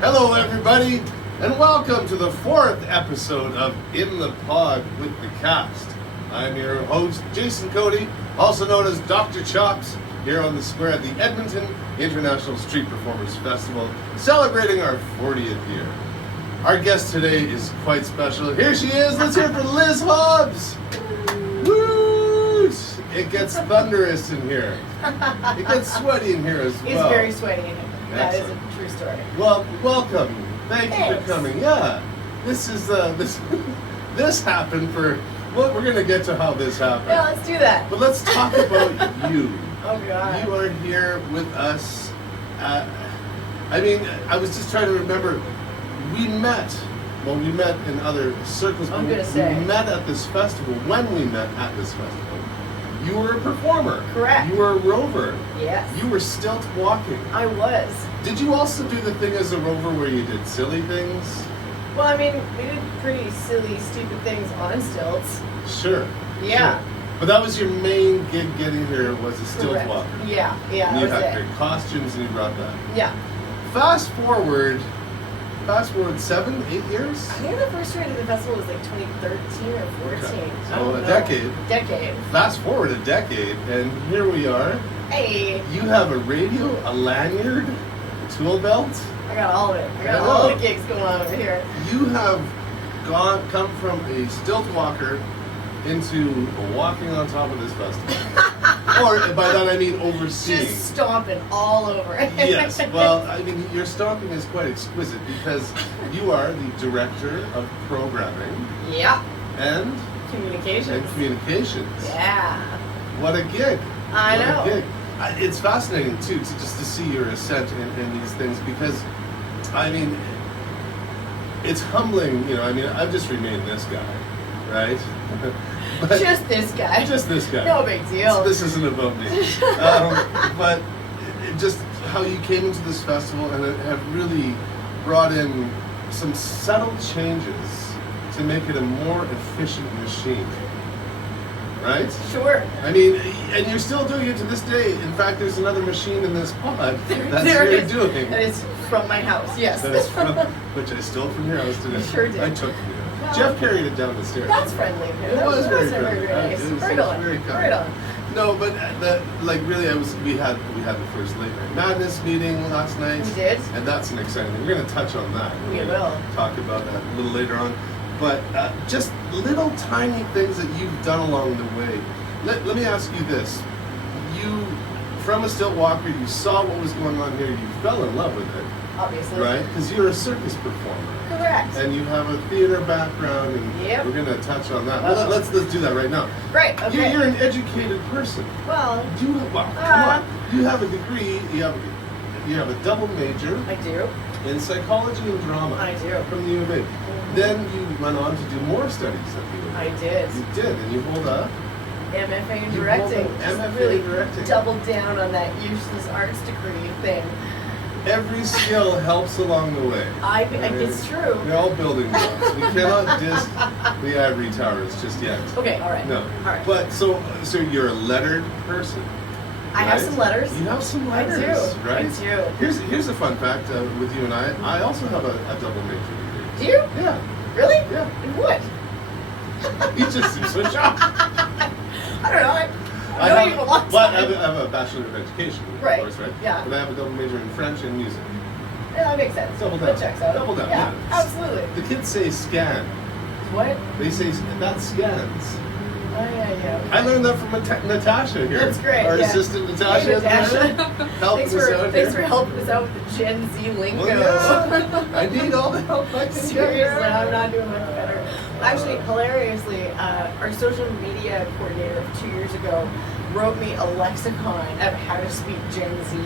Hello, everybody, and welcome to the 4th episode of In the Pod with the Cast. I'm your host, Jason Kodie, also known as Dr. Chops, here on the square at the Edmonton International Street Performers Festival, celebrating our 40th year. Our guest today is quite special. Here she is. Let's hear it for Liz Hobbs. Woo! It gets thunderous in here. It gets sweaty in here as well. It's very sweaty in here. That is Excellent. a true story. Well, welcome. Thank you for coming. Yeah, this is this happened for. Well, we're gonna get to how this happened. Yeah, let's do that. But let's talk about you. Oh God. You are here with us. I was just trying to remember. We met in other circles. I'm gonna we say. met at this festival. When we met at this festival, you were a performer. Correct. You were a rover. Yes. You were stilt walking. I was. Did you also do the thing as a rover where you did silly things? Well, I mean, we did pretty silly, stupid things on stilts. Sure. Yeah. Sure. But that was your main gig getting here, was a stilt Correct. walker. Yeah, And you that was had it. great costumes and you brought that. Yeah. Fast forward 7, 8 years? I think the first year to the festival was like 2013 or 14. Okay. I don't So a know. decade. Fast forward a decade, and here we are. Hey, You have a radio, a lanyard, a tool belt. I got all of it. I got Hello. all the gigs going on over here. You have come from a stilt walker into walking on top of this festival. Or by that I mean overseeing. Just stomping all over it. Yes, well, I mean, your stomping is quite exquisite because you are the director of programming Yeah. and Communications. communications. Yeah. What a gig! I What a know. gig. It's fascinating too to see your ascent in these things because, I mean, it's humbling. You know, I mean, I've just remained this guy, right? But Just this guy. just this guy. No big deal. This isn't about me. But just how you came into this festival and have really brought in some subtle changes to make it a more efficient machine. Right? Sure. I mean, and you're still doing it to this day. In fact, there's another machine in this pod that's There you're is. doing. That is from my house, yes. That is from, which I stole from your house today. You sure did. I took from you. Well, Jeff carried it down the stairs. That's friendly. It was very friendly. nice. It was Right on. very kind. Right on. No, but really, we had the first Late Night Madness meeting last night. We did. And that's an exciting thing. We're going to touch on that. We We're gonna will. talk about that a little later on. But just little tiny things that you've done along the way. Let me ask you this. You, from a stilt walker, you saw what was going on here. You fell in love with it, Obviously. right? Because you're a circus performer. Correct. And you have a theater background, and Yep. we're going to touch on that. Well, let's do that right now. Right, okay. You're an educated person. Well, Come on. You have a degree. You have a double major I do. in psychology and drama. I do. From the U of A. Then you went on to do more studies at the U of A. I did. You did, and you hold a MFA in You directing. hold an Just MFA really in directing. doubled down on that useless arts degree thing. every skill helps along the way. It's true. They're all building blocks. We cannot diss the ivory towers just yet. Okay, all right. No. All right. But so you're a lettered person. I have right? some letters. You have some I letters, do. right? I do. Here's a fun fact with you and I. I also have a double major degree. Do you? Yeah. Really? Yeah. In what? You just seem so shocked. I don't know. I know you a long Well, I time. have a Bachelor of Education, Right. of course, right? Yeah. But I have a double major in French and music. Yeah, that makes sense. Double That down. checks out. Double down. Yeah, Yeah. absolutely. The kids say scan. What? They say that scans. Oh, yeah. I learned that from Natasha here. That's great. Our yeah. assistant Natasha. Hey, Natasha. Helping Thanks us out Thanks here. for helping us out with the Gen Z lingo. Well, yeah. I need all the help I can get. Seriously, I'm not doing much better. Actually, hilariously, our social media coordinator 2 years ago wrote me a lexicon of how to speak Gen Z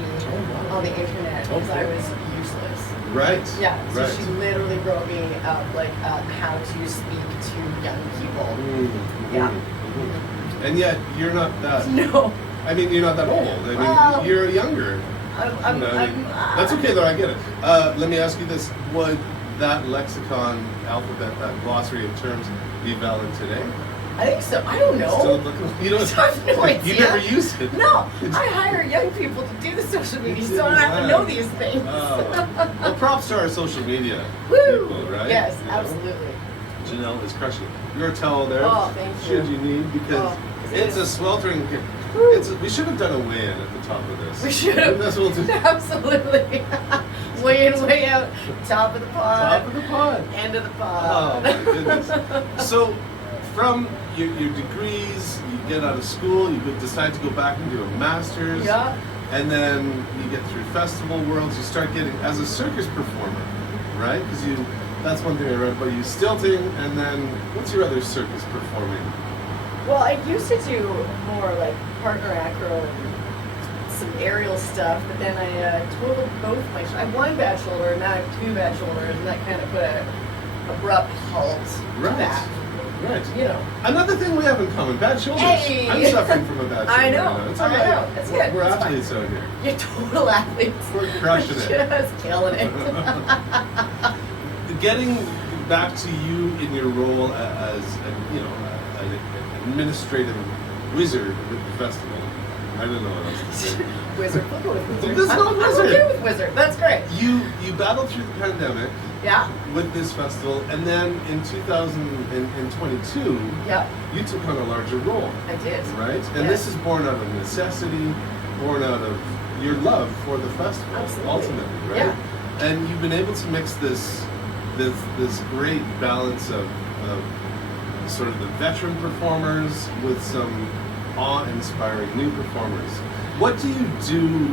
on the internet because I was useless. Right. Yeah, so right. she literally wrote me how to speak to young people. Yeah. And yet you're not that. No, I mean, you're not that old. I mean, Well, you're younger. I'm That's okay though. I get it. Let me ask you this: would that lexicon, alphabet, that glossary of terms, be valid today? I think so. I don't know. Still looking, you don't. I have no idea. You never used it. No, I hire young people to do the social media, so I don't have to know these things. Oh. Well, props to our social media Woo! people, right? Yes, You know? absolutely. Janelle is crushing it. Your towel there. Oh, thank you. Should you need, because it's a sweltering. We should have done a weigh-in at the top of this. We should have. That's what we'll do. Absolutely. Way in, way out. Top of the pod. Top of the pod. End of the Oh pod. my goodness. So, from your degrees, you get out of school, you decide to go back and do a master's. Yeah. And then you get through festival worlds, you start getting, as a circus performer, right? Because that's one thing I read about you, stilting, and then, what's your other circus performing? Well, I used to do more like partner acro and some aerial stuff, but then I totaled both my. I have one bad shoulder, and now I have two bad shoulders, and that kind of put a abrupt halt to that. Right. You know. Another thing we have in common, bad shoulders. Hey! I'm suffering from a bad shoulder. I know. Right now. It's all I right. know. It's good. We're It's athletes out here. You're total athletes. We're crushing it. Just killing it. Getting back to you in your role as an administrative wizard with the festival. I don't know what else to say. Wizard. We'll go with wizard. Let's go with wizard. I'm okay with wizard. That's great. You battled through the pandemic Yeah. with this festival, and then in 2022, Yeah. you took on a larger role, I did. right? And Yes. this is born out of necessity, born out of your love for the festival, Absolutely. ultimately, right? Yeah. And you've been able to mix this great balance of sort of the veteran performers with some awe-inspiring new performers. What do you do?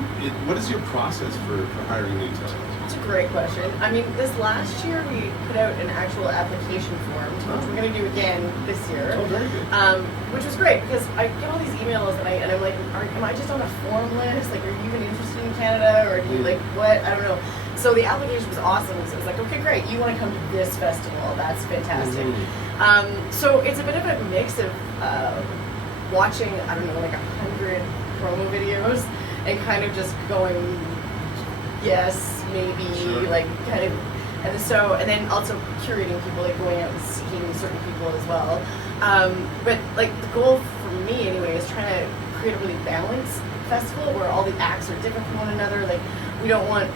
What is your process for hiring new talent? That's a great question. I mean, this last year we put out an actual application form, which we're going to do again this year. Oh, very good. Which was great because I get all these emails and I'm like, am I just on a form list? Like, are you even interested in Canada, or do you like what? I don't know. So the application was awesome. So it was like, okay, great. You want to come to this festival? That's fantastic. Mm-hmm. So it's a bit of a mix of watching, I don't know, like 100 promo videos and kind of just going, yes, maybe, Sure. like kind of, and then also curating people, like going out and seeking certain people as well. But like the goal for me anyway is trying to create a really balanced festival where all the acts are different from one another. Like we don't want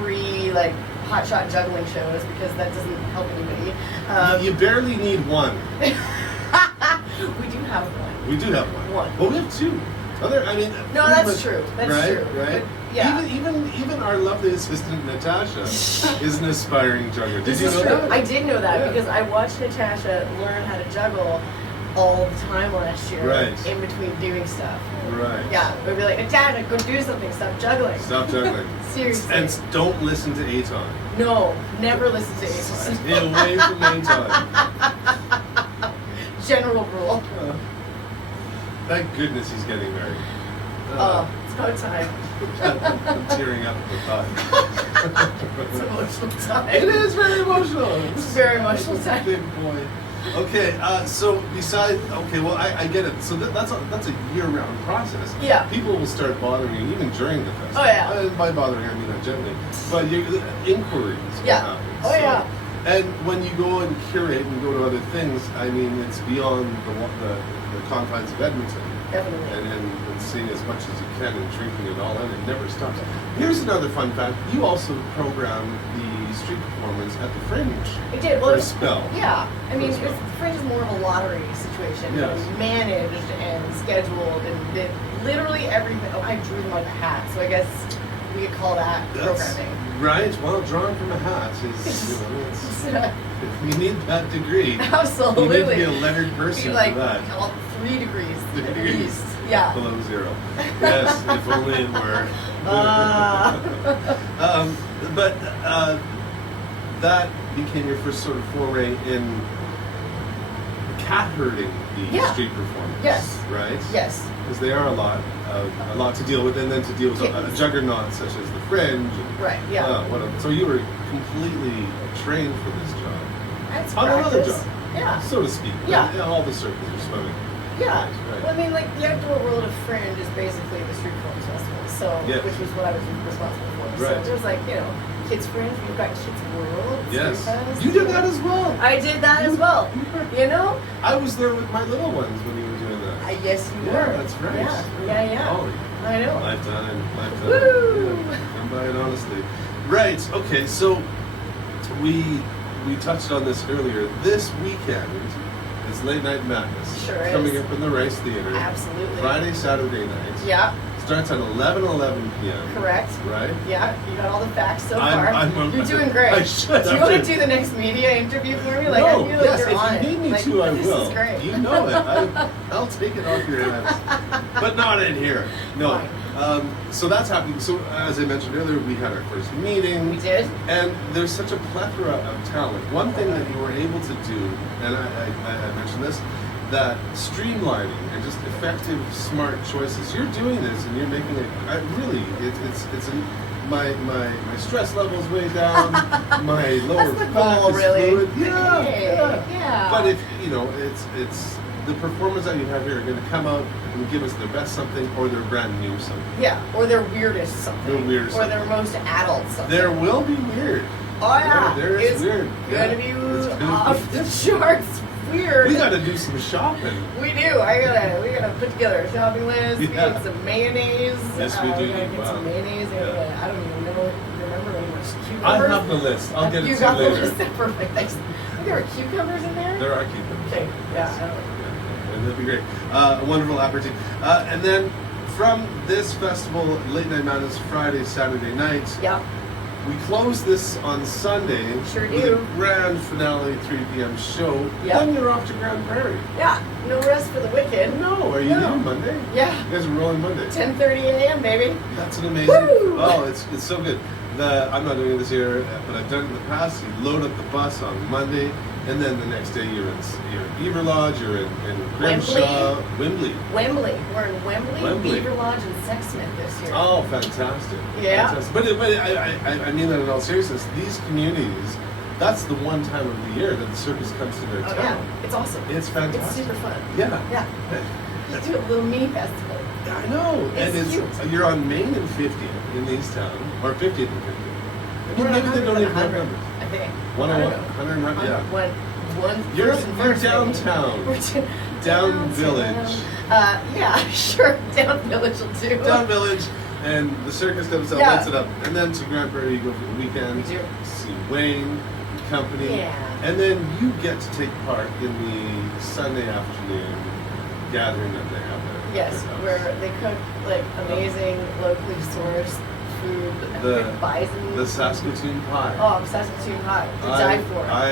3 like hotshot juggling shows because that doesn't help anybody. You barely need one. We do have one. We do have one. Well, we have 2. No, that's true. That's right, true. Right. But, yeah. Even our lovely assistant Natasha is an aspiring juggler. Did you know that? I did know that Yeah. because I watched Natasha learn how to juggle all the time last year, Right. in between doing stuff. Right. Yeah, we'd be like, Natasha, go do something. Stop juggling. Stop juggling. Seriously. And don't listen to Aton. No, never listen to Ace. Stay away from Aton. General rule. Thank goodness he's getting married. It's about time. I'm tearing up at the thought. It's emotional time. It is very emotional. It's very emotional time. Big boy. Okay, so besides, well, I get it. So that's a year-round process. Yeah. People will start bothering you even during the festival. Oh, yeah. By bothering, I mean that gently. But inquiries. Yeah. Happen. Oh, yeah. And when you go and curate and go to other things, I mean, it's beyond the confines of Edmonton. Definitely. And seeing as much as you can and drinking it all in, it never stops. Here's another fun fact. You also program the street performance at the Fringe. It did. Well, For it a was, spell. Yeah. I mean, For a spell. the Fringe is more of a lottery situation. Yes. Managed and scheduled and did literally everything. Oh, I drew them like a hat, so I guess we could call that programming. Right. Well, drawing from a hat is, you need that degree. Absolutely. You need to be a lettered person like for that. all 3 degrees at Degrees. least. Yeah. Below 0. Yes, if only it were. But that became your first sort of foray in cat herding the street performance. Yes. Right? Yes. Because they are a lot to deal with, and then to deal with a juggernaut such as the Fringe. And, Right. Yeah. so you were completely trained for this job. That's On another practice. job. Yeah. So to speak. Yeah. All the circles are swimming. Yeah. Right. Well, I mean, like, the Outdoor World of Fringe is basically the Street Films Festival, so, Yes. which was what I was responsible for. Right. So there's like, you know, Kids Fringe, we've got Kids World, Yes. StreetFest. You did that as well. I did that as well. You know? I was there with my little ones when you were doing that. Yes, you Yeah, were. that's right. Yeah. Oh, I know. lifetime. Woo! Yeah, I'm buying honestly. Right. Okay. So we touched on this earlier. This weekend is Late Night Madness. Sure is. Coming up in the Rice Theater. Absolutely. Friday, Saturday night. Yeah, Starts at 11 p.m. correct. Right. Yeah, you got all the facts so I'm- far. I'm- You're doing great. I should. Do you want to do the next media interview for me? Like, no, I feel like yes, you're on if you need it. me Like, to, I this will. is great. You know it. I'll take it off your hands. But not in here. No. So that's happening. So as I mentioned earlier, we had our first meeting. We did. And there's such a plethora of talent. One thing that you were able to do, and I mentioned this, that streamlining and just effective, smart choices. You're doing this, and you're making it. My stress level's way down. My lower That's the back goal, is really. fluid. Hey, yeah. But if you know, it's the performers that you have here are going to come out and give us their best something, or their brand new something. Yeah, or their weirdest something. Their weirdest Or something. their most adult something. There will be weird. Oh yeah, There is it's weird. gonna Yeah. be It's gonna off be- the charts weird. We got to do some shopping. We do. We gotta put together a shopping list. We Yeah. need some mayonnaise. Yes, we do. We gotta get Wow. some mayonnaise. Yeah. I don't even remember any much cucumbers. I have the list. I'll get it You to got you the later. list. Perfect. Thanks. There are cucumbers in there. There are cucumbers. Okay. Yeah. I don't know. Yeah, that'd be great. A wonderful aperitif. And then from this festival, Late Night Madness, Friday, Saturday night, Yeah. we close this on Sunday Sure with do. a grand finale 3 p.m. show. Yep. Then you're off to Grand Prairie. Yeah. No rest for the wicked. No, are you No. leaving Monday? Yeah. You guys are rolling Monday. 10:30 a.m. baby. That's an amazing. Woo! Oh, it's so good. I'm not doing this here, but I've done it in the past. You load up the bus on Monday, and then the next day you're in Beaver Lodge, you're in Grimshaw, Wembley. Wembley. We're in Wembley, Wembley. Beaver Lodge, and Sexsmith this year. Oh, fantastic! Yeah. Fantastic. But I mean that in all seriousness. These communities, that's the one time of the year that the circus comes to their Oh, town. yeah. It's awesome. It's fantastic. It's super fun. Yeah. Yeah. Just do a little mini festival. I know. It's and cute. you're on Main and 50th in these towns, or 50th and 50th. We're Maybe they don't even have 100, numbers. I think. 101, I don't know. 100, yeah. One You're person first, maybe. downtown. We're Down Village. Yeah, sure. Down Village will do. Down Village, and the circus comes out, Yeah. lights it up, and then to Grand Prairie you go for the weekend. We do. See Wayne, company, Yeah. and then you get to take part in the Sunday afternoon gathering that they have there. Yes, where they cook like amazing locally sourced food, The- like bison. The Saskatoon pie. Oh, Saskatoon pie to die for. I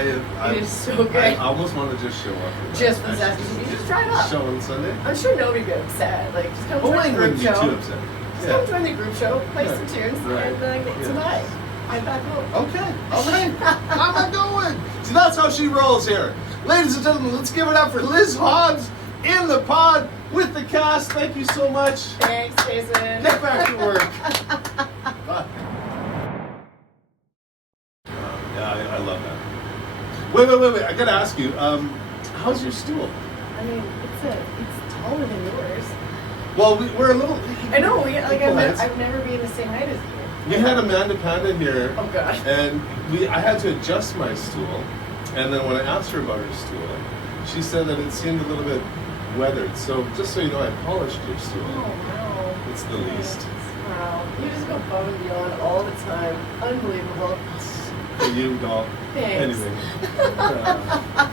It is so good. I almost want to just show up. For that. Just for Actually, Saskatoon. You just try it out. Show on Sunday. I'm sure nobody would be upset. Like, just come Oh, join Wayne the wouldn't group be show. too upset. Just come join the group show, play Yeah. some tunes, Right. and get Yeah. some pie. I'm back home. Okay, all right. How am I going? See, that's how she rolls here. Ladies and gentlemen, let's give it up for Liz Hobbs in the pod with the cast. Thank you so much. Thanks, Jason. Get back to work. Bye. Yeah, I love that. Wait. I gotta ask you, how's your stool? I mean, it's taller than yours. Well, we're a little. I know. Nice. I've never been the same height as you. We had Amanda Panda here. Oh gosh. And I had to adjust my stool. And then when I asked her about her stool, she said that it seemed a little bit weathered. So just so you know, I polished your stool. Oh wow. It's the least. Wow. You just go above and beyond all the time. Unbelievable. For you, doll. Thanks. Anyway.